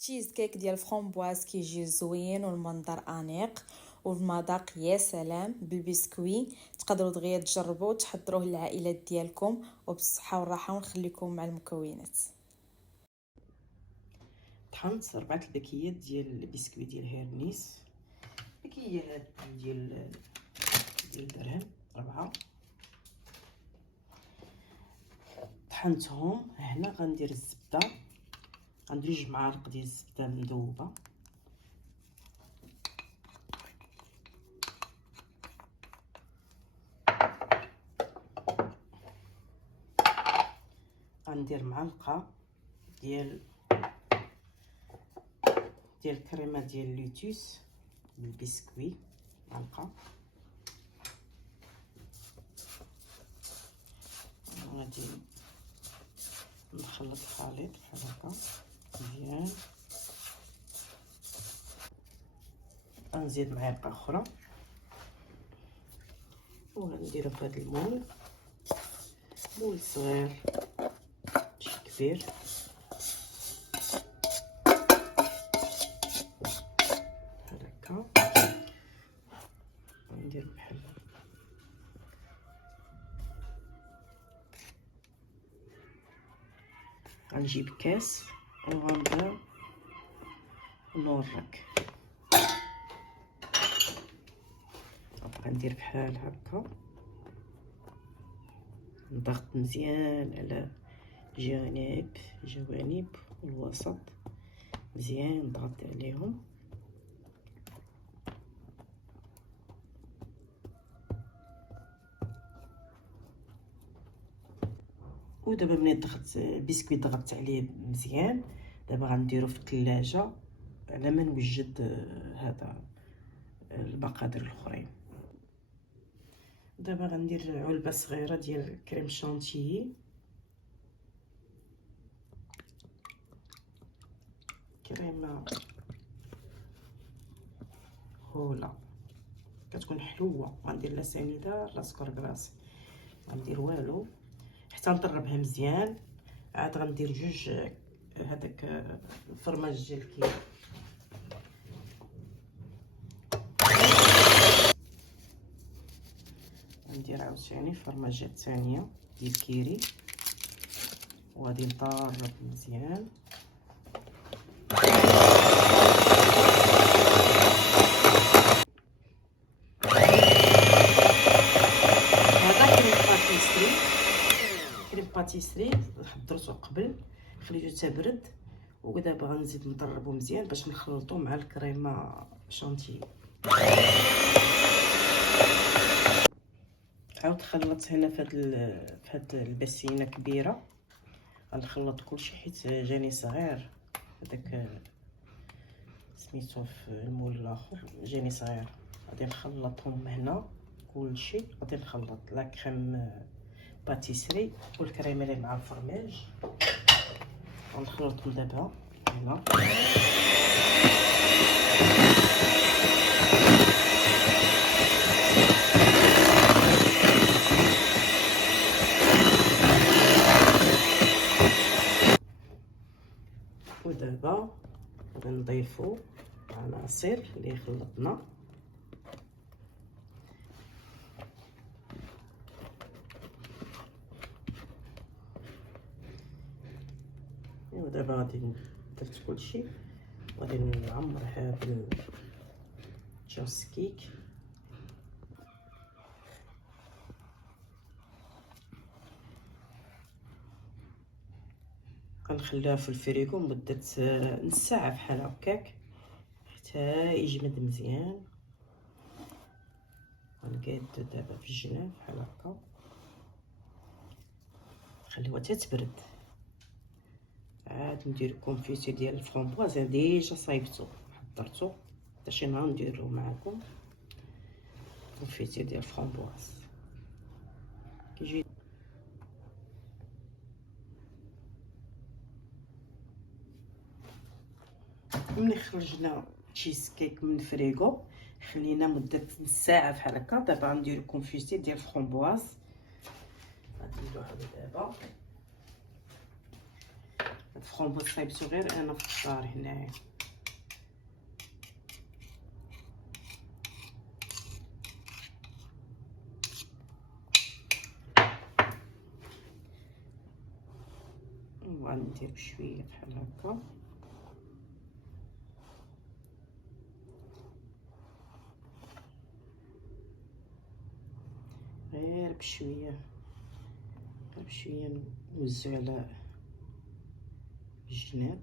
تشيز كيك ديال فرومبواز كيجي زوين والمنظر انيق والمذاق يا سلام بالبسكوي. تقدروا دغيا تجربوا وتحضروه للعائلات ديالكم وبالصحه والراحه، ونخليكم مع المكونات. طحنت 4 الباكيات ديال البسكوي ديال هيرميس، باكيه ديال الدرهم 4. طحنتهم. هنا غندير الزبده، غندير 2 معالق ديال الزبده مذوبه، غندير معلقه ديال الكريمه ديال اللوتوس بالبسكوي، معلقه. غادي نخلط الخليط بحال هكا مزيان، غنزيد معلقه اخرى وغنديرو في هذا المول صغير ماشي كبير. بحال هكا غندير بحال غنجيب كاس وغنبدا نورك. غندير بحال هكا، نضغط مزيان على جوانب والوسط مزيان، نضغط عليهم. ودابا ملي ضغطت البسكويت ضغطت عليه مزيان، دابا غنديرو في الثلاجه على ما نوجد هذا المقادير الاخرين. دابا غندير علبه صغيره ديال كريم شانتيي، كريمه هوله كتكون حلوه. غندير لا سنيده لا سكر كلاص، غندير والو حتى نطربها مزيان. عاد غندير 2 هذاك الفرماج ديال الكيك، غندير عاوتاني فرماجات ثانيه ديال الكيري وغادي نطرب مزيان. كريم باتيسري حضرته قبل، خليته تبرد، ودابا غنزيد نطربو مزيان باش نخلطو مع الكريمه شانتي. عاود خلطت هنا في هاد الباسينه كبيره، غنخلط كلشي حيت جاني صغير هذاك سميتو في المول الاخر جاني صغير. غادي نخلطهم هنا كلشي، غادي نخلط لا كريم باتيسري والكريمه اللي مع الفرماج، غنخلطهم دابا هنا. ودابا غنضيفو العناصر اللي خلطنا. ودابا غادي درت كلشي، غادي نعمر هاد الجوس كيك. غنخليها في الفريغو مدة نص ساعة بحال هكاك حتى يجمد مزيان. غنقادو دابا في الجناب بحال هكا، نخليوها حتى تبرد. عاد ندير كونفيتي ديال الفرomboise ديجا صايبتو حضرتو، حتى شي نهار نديرو معكم كونفيتي ديال الفرomboise كيجي. ملي خرجنا تشيز كيك من الفريغو خلينا مده نص ساعه بحال هكا. دابا غنديرو كونفيتي ديال الفرomboise، غنديرو هذا دابا الفرomبوز صايبتو غير انا في الدار هنايا. وغندير بشويه بحال هكا، غير بشويه بشويه نوزعو على الجناب.